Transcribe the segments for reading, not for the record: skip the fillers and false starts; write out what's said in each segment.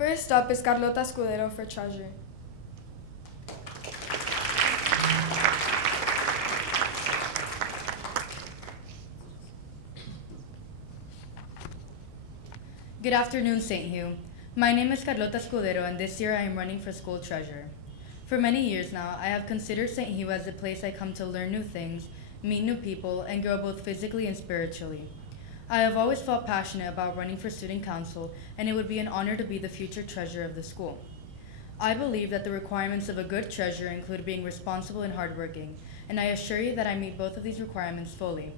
First up is Carlota Scutaro for treasurer. Good afternoon, St. Hugh. My name is Carlota Scutaro, and this year I am running for school treasurer. For many years now, I have considered St. Hugh as a place I come to learn new things, meet new people, and grow both physically and spiritually. I have always felt passionate about running for student council, and it would be an honor to be the future treasurer of the school. I believe that the requirements of a good treasurer include being responsible and hardworking, and I assure you that I meet both of these requirements fully.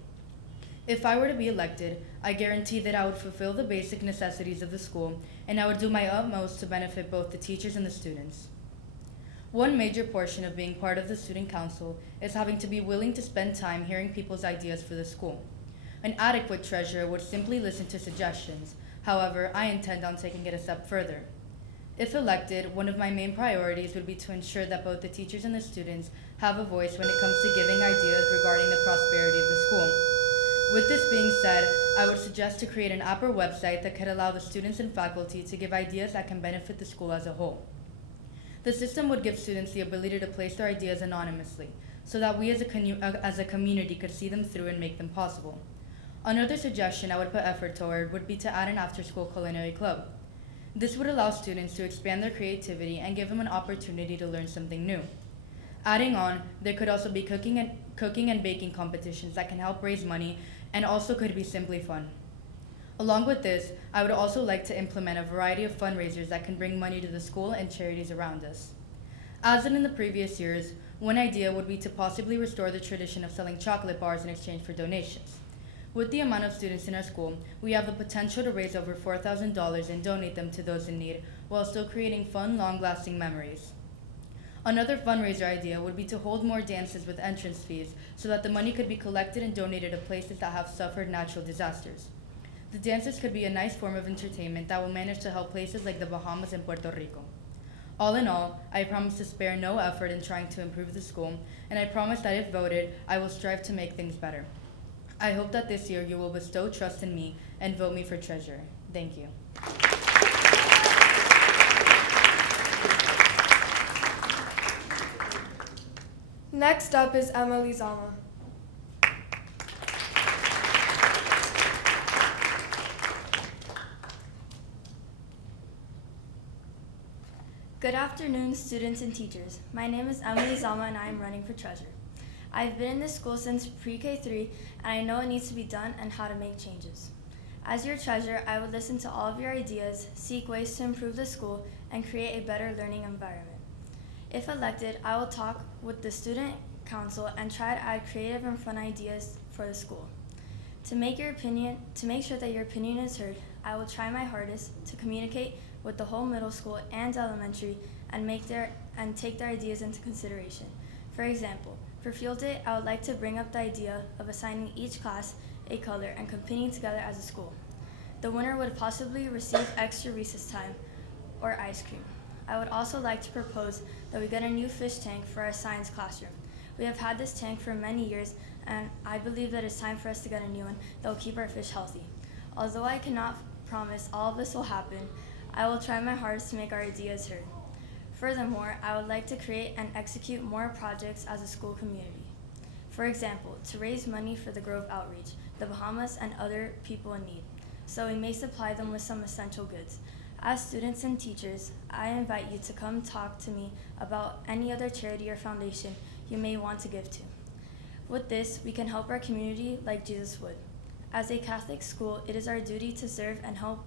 If I were to be elected, I guarantee that I would fulfill the basic necessities of the school, and I would do my utmost to benefit both the teachers and the students. One major portion of being part of the student council is having to be willing to spend time hearing people's ideas for the school. An adequate treasurer would simply listen to suggestions. However, I intend on taking it a step further. If elected, one of my main priorities would be to ensure that both the teachers and the students have a voice when it comes to giving ideas regarding the prosperity of the school. With this being said, I would suggest to create an app or website that could allow the students and faculty to give ideas that can benefit the school as a whole. The system would give students the ability to place their ideas anonymously, so that we as a community could see them through and make them possible. Another suggestion I would put effort toward would be to add an after-school culinary club. This would allow students to expand their creativity and give them an opportunity to learn something new. Adding on, there could also be cooking and baking competitions that can help raise money and also could be simply fun. Along with this, I would also like to implement a variety of fundraisers that can bring money to the school and charities around us. As in the previous years, one idea would be to possibly restore the tradition of selling chocolate bars in exchange for donations. With the amount of students in our school, we have the potential to raise over $4,000 and donate them to those in need, while still creating fun, long-lasting memories. Another fundraiser idea would be to hold more dances with entrance fees so that the money could be collected and donated to places that have suffered natural disasters. The dances could be a nice form of entertainment that will manage to help places like the Bahamas and Puerto Rico. All in all, I promise to spare no effort in trying to improve the school, and I promise that if voted, I will strive to make things better. I hope that this year you will bestow trust in me and vote me for treasurer. Thank you. Next up is Eloise Alma. Good afternoon, students and teachers. My name is Eloise Alma and I am running for treasurer. I've been in this school since pre-K3 and I know it needs to be done and how to make changes. As your treasurer, I would listen to all of your ideas, seek ways to improve the school, and create a better learning environment. If elected, I will talk with the student council and try to add creative and fun ideas for the school. To make sure that your opinion is heard, I will try my hardest to communicate with the whole middle school and elementary and take their ideas into consideration. For example, for field day, I would like to bring up the idea of assigning each class a color and competing together as a school. The winner would possibly receive extra recess time or ice cream. I would also like to propose that we get a new fish tank for our science classroom. We have had this tank for many years, and I believe that it's time for us to get a new one that will keep our fish healthy. Although I cannot promise all of this will happen, I will try my hardest to make our ideas heard. Furthermore, I would like to create and execute more projects as a school community. For example, to raise money for the Grove Outreach, the Bahamas, and other people in need, so we may supply them with some essential goods. As students and teachers, I invite you to come talk to me about any other charity or foundation you may want to give to. With this, we can help our community like Jesus would. As a Catholic school, it is our duty to serve and help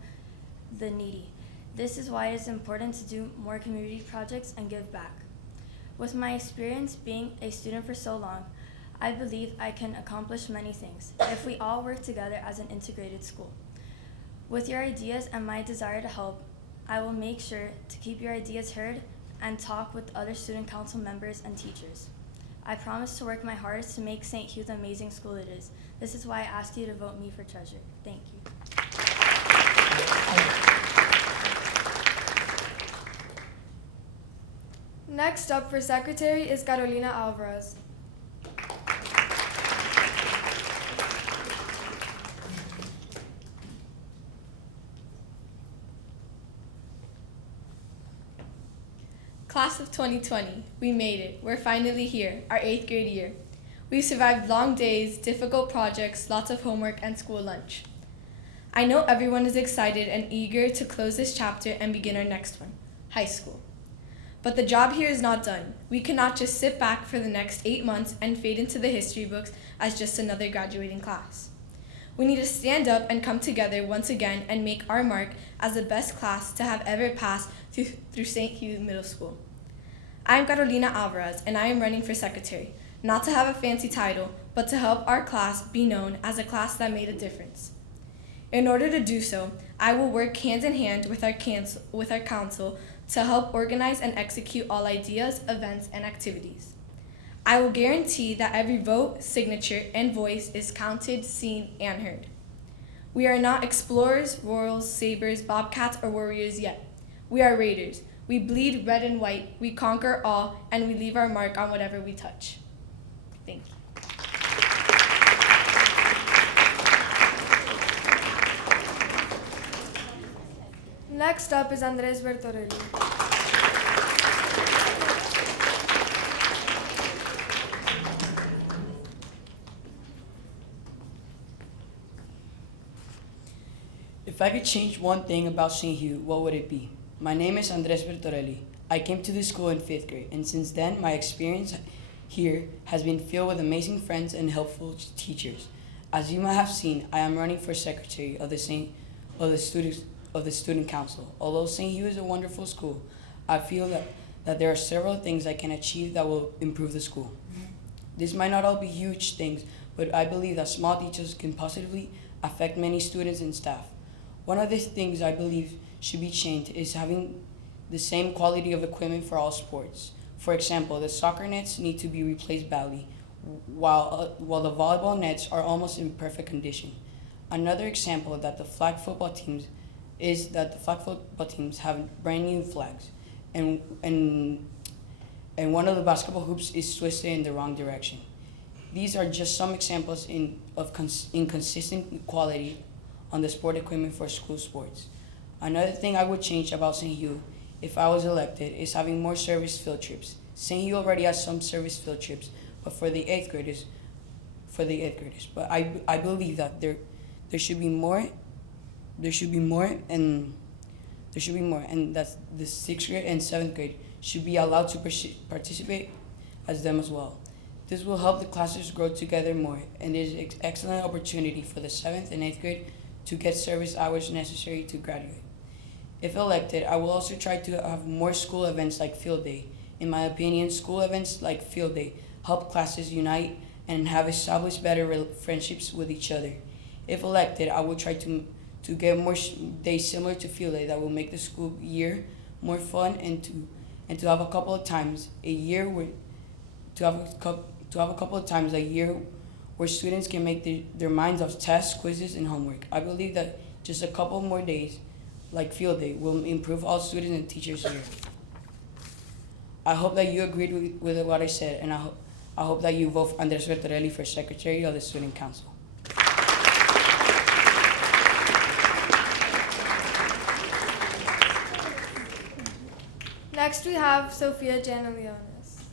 the needy. This is why it is important to do more community projects and give back. With my experience being a student for so long, I believe I can accomplish many things if we all work together as an integrated school. With your ideas and my desire to help, I will make sure to keep your ideas heard and talk with other student council members and teachers. I promise to work my hardest to make St. Hugh the amazing school it is. This is why I ask you to vote me for treasurer. Thank you. Next up for secretary is Catalina Alvarez. Class of 2020, we made it. We're finally here, our 8th grade year. We've survived long days, difficult projects, lots of homework, and school lunch. I know everyone is excited and eager to close this chapter and begin our next one, high school. But the job here is not done. We cannot just sit back for the next 8 months and fade into the history books as just another graduating class. We need to stand up and come together once again and make our mark as the best class to have ever passed through St. Hugh Middle School. I am Catalina Alvarez, and I am running for secretary, not to have a fancy title, but to help our class be known as a class that made a difference. In order to do so, I will work hand in hand with our council to help organize and execute all ideas, events, and activities. I will guarantee that every vote, signature, and voice is counted, seen, and heard. We are not explorers, royals, sabers, bobcats, or warriors yet. We are raiders. We bleed red and white, we conquer all, and we leave our mark on whatever we touch. Thank you. Next up is Andres Bertorelli. If I could change one thing about St. Hugh, what would it be? My name is Andres Bertorelli. I came to this school in 5th grade, and since then, my experience here has been filled with amazing friends and helpful teachers. As you might have seen, I am running for secretary of the student council. Although St. Hugh is a wonderful school, I feel that there are several things I can achieve that will improve the school. This might not all be huge things, but I believe that small details can positively affect many students and staff. One of the things I believe should be changed is having the same quality of equipment for all sports. For example, the soccer nets need to be replaced badly, while the volleyball nets are almost in perfect condition. Another example that the flag football teams have brand new flags, and one of the basketball hoops is twisted in the wrong direction. These are just some examples of inconsistent quality on the sport equipment for school sports. Another thing I would change about St. Hugh if I was elected is having more service field trips. St. Hugh already has some service field trips, but for the eighth graders. But I believe that there should be more, and that the 6th grade and 7th grade should be allowed to participate as them as well. This will help the classes grow together more, and it is an excellent opportunity for the 7th and 8th grade to get service hours necessary to graduate. If elected, I will also try to have more school events like Field Day. In my opinion, school events like Field Day help classes unite and have established better friendships with each other. If elected, I will try to get more days similar to Field Day that will make the school year more fun, and to have a couple of times a year where students can make their minds of tests, quizzes, and homework. I believe that just a couple more days, like Field Day, will improve all students and teachers here. I hope that you agreed with what I said, and I hope that you vote for Andres Bertorelli for Secretary of the Student Council. Next we have Sophia Fernandez.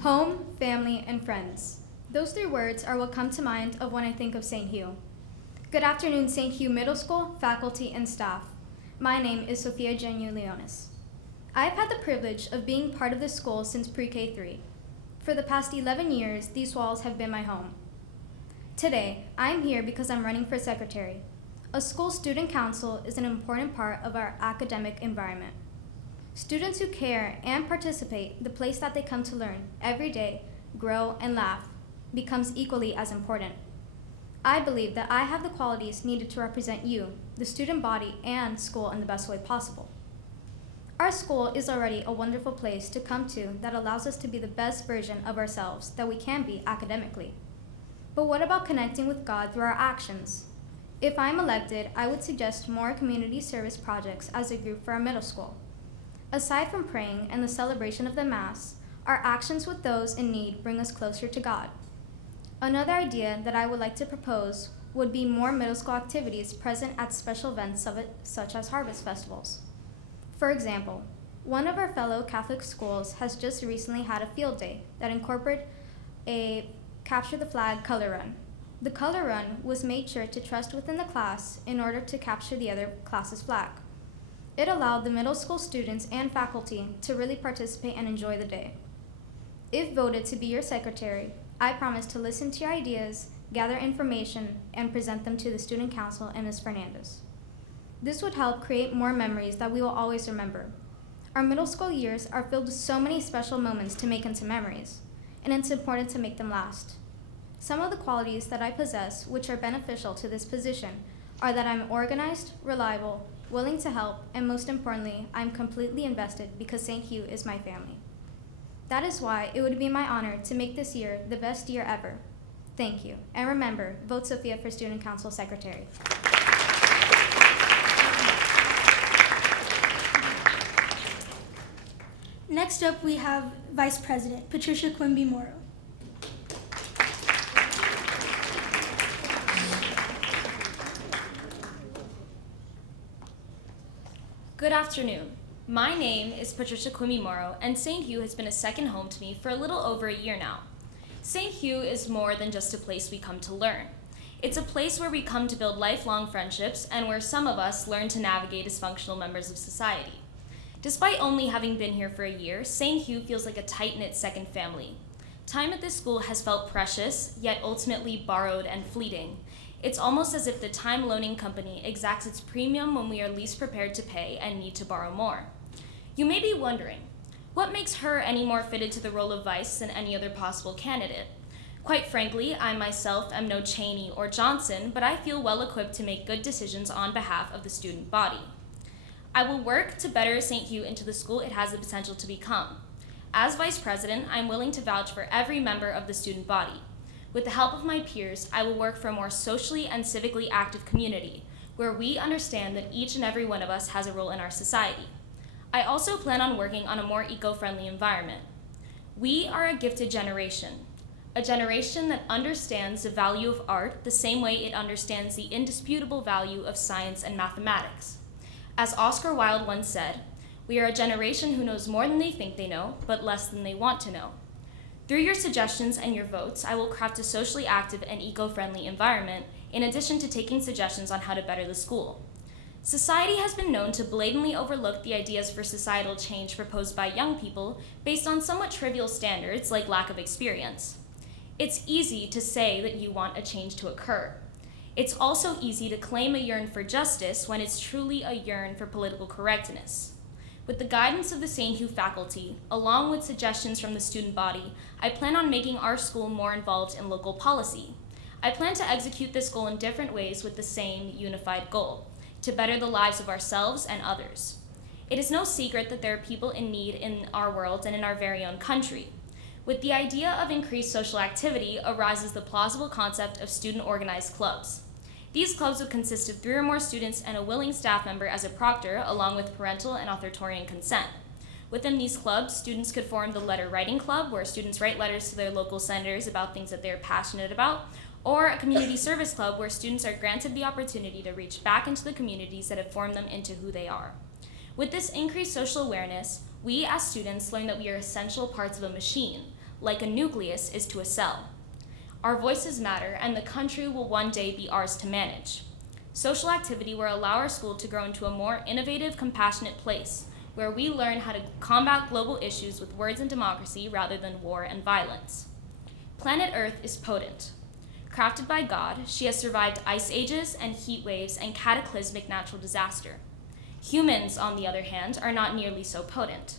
Home, family, and friends. Those 3 words are what come to mind of when I think of St. Hugh. Good afternoon, St. Hugh Middle School, faculty, and staff. My name is Sophia Fernandez. I've had the privilege of being part of this school since pre-K 3. For the past 11 years, these walls have been my home. Today, I'm here because I'm running for secretary. A school student council is an important part of our academic environment. Students who care and participate, the place that they come to learn every day, grow, and laugh, becomes equally as important. I believe that I have the qualities needed to represent you, the student body, and school in the best way possible. Our school is already a wonderful place to come to that allows us to be the best version of ourselves that we can be academically. But what about connecting with God through our actions? If I'm elected, I would suggest more community service projects as a group for our middle school. Aside from praying and the celebration of the Mass, our actions with those in need bring us closer to God. Another idea that I would like to propose would be more middle school activities present at special events such as harvest festivals. For example, one of our fellow Catholic schools has just recently had a field day that incorporated a Capture the Flag color run. The color run was made sure to trust within the class in order to capture the other class's flag. It allowed the middle school students and faculty to really participate and enjoy the day. If voted to be your secretary, I promise to listen to your ideas, gather information, and present them to the student council and Ms. Fernandez. This would help create more memories that we will always remember. Our middle school years are filled with so many special moments to make into memories, and it's important to make them last. Some of the qualities that I possess which are beneficial to this position are that I'm organized, reliable, willing to help, and most importantly, I'm completely invested because St. Hugh is my family. That is why it would be my honor to make this year the best year ever. Thank you, and remember, vote Sophia for Student Council Secretary. Next up, we have Vice President Patricia Quimby Morrow. Good afternoon. My name is Patricia Quimby Morrow, and St. Hugh has been a second home to me for a little over a year now. St. Hugh is more than just a place we come to learn. It's a place where we come to build lifelong friendships and where some of us learn to navigate as functional members of society. Despite only having been here for a year, St. Hugh feels like a tight-knit second family. Time at this school has felt precious, yet ultimately borrowed and fleeting. It's almost as if the time loaning company exacts its premium when we are least prepared to pay and need to borrow more. You may be wondering, what makes her any more fitted to the role of vice than any other possible candidate? Quite frankly, I myself am no Cheney or Johnson, but I feel well equipped to make good decisions on behalf of the student body. I will work to better St. Hugh into the school it has the potential to become. As vice president, I'm willing to vouch for every member of the student body. With the help of my peers, I will work for a more socially and civically active community, where we understand that each and every one of us has a role in our society. I also plan on working on a more eco-friendly environment. We are a gifted generation, a generation that understands the value of art the same way it understands the indisputable value of science and mathematics. As Oscar Wilde once said, we are a generation who knows more than they think they know, but less than they want to know. Through your suggestions and your votes, I will craft a socially active and eco-friendly environment, in addition to taking suggestions on how to better the school. Society has been known to blatantly overlook the ideas for societal change proposed by young people based on somewhat trivial standards like lack of experience. It's easy to say that you want a change to occur. It's also easy to claim a yearn for justice when it's truly a yearn for political correctness. With the guidance of the St. Hugh faculty, along with suggestions from the student body, I plan on making our school more involved in local policy. I plan to execute this goal in different ways with the same unified goal, to better the lives of ourselves and others. It is no secret that there are people in need in our world and in our very own country. With the idea of increased social activity arises the plausible concept of student-organized clubs. These clubs would consist of 3 or more students and a willing staff member as a proctor, along with parental and authoritarian consent. Within these clubs, students could form the letter writing club, where students write letters to their local senators about things that they're passionate about, or a community service club, where students are granted the opportunity to reach back into the communities that have formed them into who they are. With this increased social awareness, we as students learn that we are essential parts of a machine, like a nucleus is to a cell. Our voices matter, and the country will one day be ours to manage. Social activity will allow our school to grow into a more innovative, compassionate place, where we learn how to combat global issues with words and democracy rather than war and violence. Planet Earth is potent. Crafted by God, she has survived ice ages and heat waves and cataclysmic natural disaster. Humans, on the other hand, are not nearly so potent.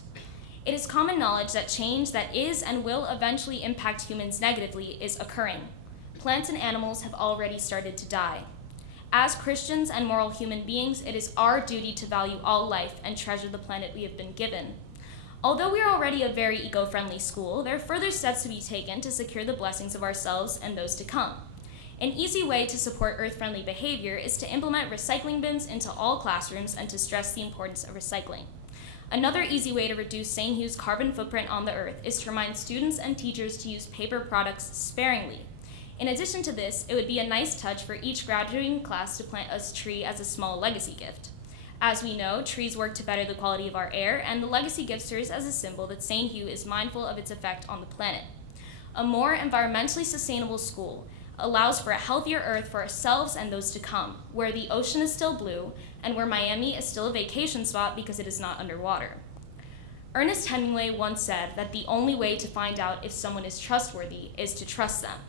It is common knowledge that change that is and will eventually impact humans negatively is occurring. Plants and animals have already started to die. As Christians and moral human beings, it is our duty to value all life and treasure the planet we have been given. Although we are already a very eco-friendly school, there are further steps to be taken to secure the blessings of ourselves and those to come. An easy way to support earth-friendly behavior is to implement recycling bins into all classrooms and to stress the importance of recycling. Another easy way to reduce St. Hugh's carbon footprint on the earth is to remind students and teachers to use paper products sparingly. In addition to this, it would be a nice touch for each graduating class to plant a tree as a small legacy gift. As we know, trees work to better the quality of our air, and the legacy gift serves as a symbol that St. Hugh is mindful of its effect on the planet. A more environmentally sustainable school allows for a healthier earth for ourselves and those to come, where the ocean is still blue, and where Miami is still a vacation spot because it is not underwater. Ernest Hemingway once said that the only way to find out if someone is trustworthy is to trust them.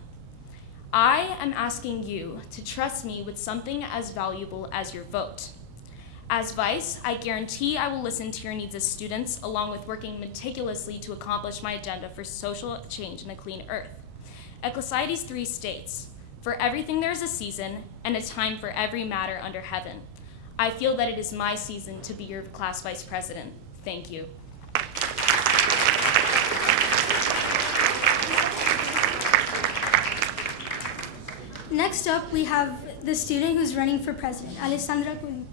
I am asking you to trust me with something as valuable as your vote. As vice, I guarantee I will listen to your needs as students, along with working meticulously to accomplish my agenda for social change and a clean earth. Ecclesiastes 3 states, "For everything there is a season, and a time for every matter under heaven." I feel that it is my season to be your class vice president. Thank you. Next up, we have the student who's running for president, Alessandra Alito.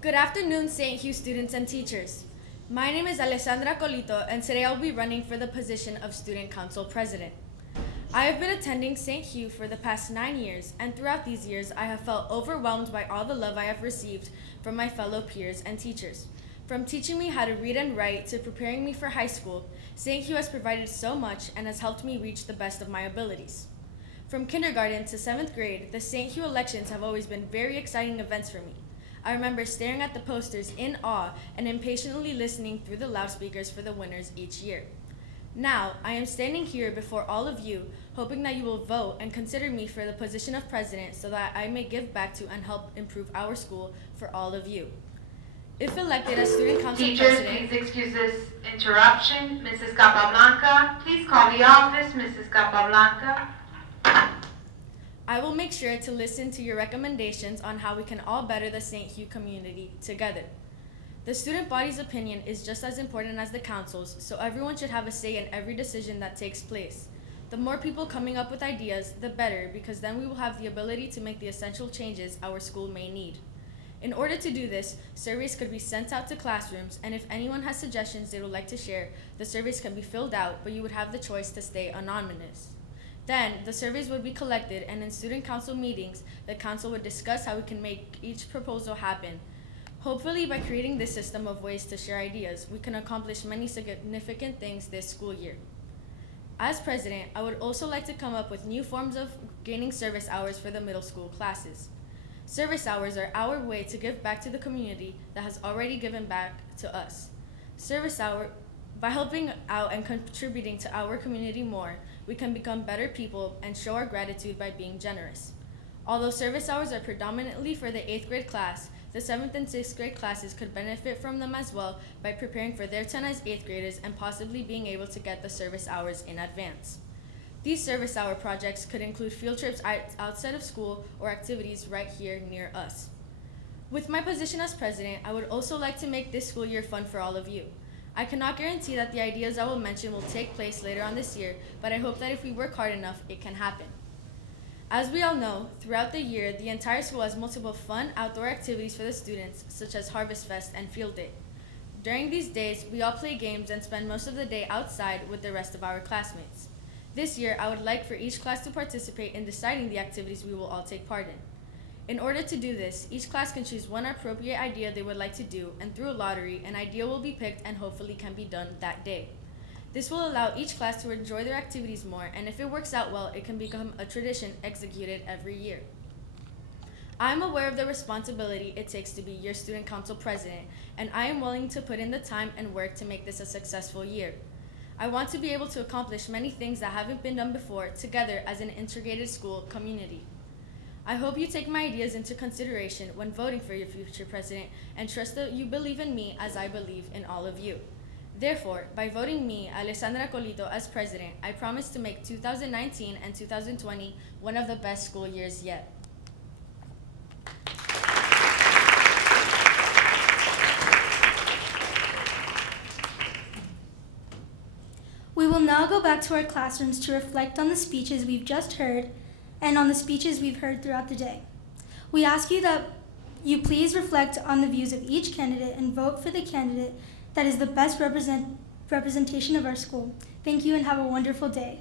Good afternoon, St. Hugh students and teachers. My name is Alessandra Alito, and today I'll be running for the position of Student Council President. I have been attending St. Hugh for the past 9 years, and throughout these years, I have felt overwhelmed by all the love I have received from my fellow peers and teachers. From teaching me how to read and write to preparing me for high school, St. Hugh has provided so much and has helped me reach the best of my abilities. From kindergarten to 7th grade, the St. Hugh elections have always been very exciting events for me. I remember staring at the posters in awe and impatiently listening through the loudspeakers for the winners each year. Now, I am standing here before all of you, hoping that you will vote and consider me for the position of president so that I may give back to and help improve our school for all of you. If elected as Student Council Teachers, President... please excuse this interruption. Mrs. Capablanca, please call the office. Mrs. Capablanca. I will make sure to listen to your recommendations on how we can all better the St. Hugh community together. The student body's opinion is just as important as the council's, so everyone should have a say in every decision that takes place. The more people coming up with ideas, the better, because then we will have the ability to make the essential changes our school may need. In order to do this, surveys could be sent out to classrooms, and if anyone has suggestions they would like to share, the surveys can be filled out, but you would have the choice to stay anonymous. Then, the surveys would be collected, and in student council meetings, the council would discuss how we can make each proposal happen. Hopefully, by creating this system of ways to share ideas, we can accomplish many significant things this school year. As president, I would also like to come up with new forms of gaining service hours for the middle school classes. Service hours are our way to give back to the community that has already given back to us. By helping out and contributing to our community more, we can become better people and show our gratitude by being generous. Although service hours are predominantly for the 8th grade class, the 7th and 6th grade classes could benefit from them as well by preparing for their turn as 8th graders and possibly being able to get the service hours in advance. These service hour projects could include field trips outside of school or activities right here near us. With my position as president, I would also like to make this school year fun for all of you. I cannot guarantee that the ideas I will mention will take place later on this year, but I hope that if we work hard enough, it can happen. As we all know, throughout the year, the entire school has multiple fun outdoor activities for the students, such as Harvest Fest and Field Day. During these days, we all play games and spend most of the day outside with the rest of our classmates. This year, I would like for each class to participate in deciding the activities we will all take part in. In order to do this, each class can choose one appropriate idea they would like to do, and through a lottery, an idea will be picked and hopefully can be done that day. This will allow each class to enjoy their activities more, and if it works out well, it can become a tradition executed every year. I'm aware of the responsibility it takes to be your student council president, and I am willing to put in the time and work to make this a successful year. I want to be able to accomplish many things that haven't been done before together as an integrated school community. I hope you take my ideas into consideration when voting for your future president and trust that you believe in me as I believe in all of you. Therefore, by voting me, Alessandra Alito, as president, I promise to make 2019 and 2020 one of the best school years yet. We will now go back to our classrooms to reflect on the speeches we've just heard and on the speeches we've heard throughout the day. We ask you that you please reflect on the views of each candidate and vote for the candidate that is the best representation of our school. Thank you and have a wonderful day.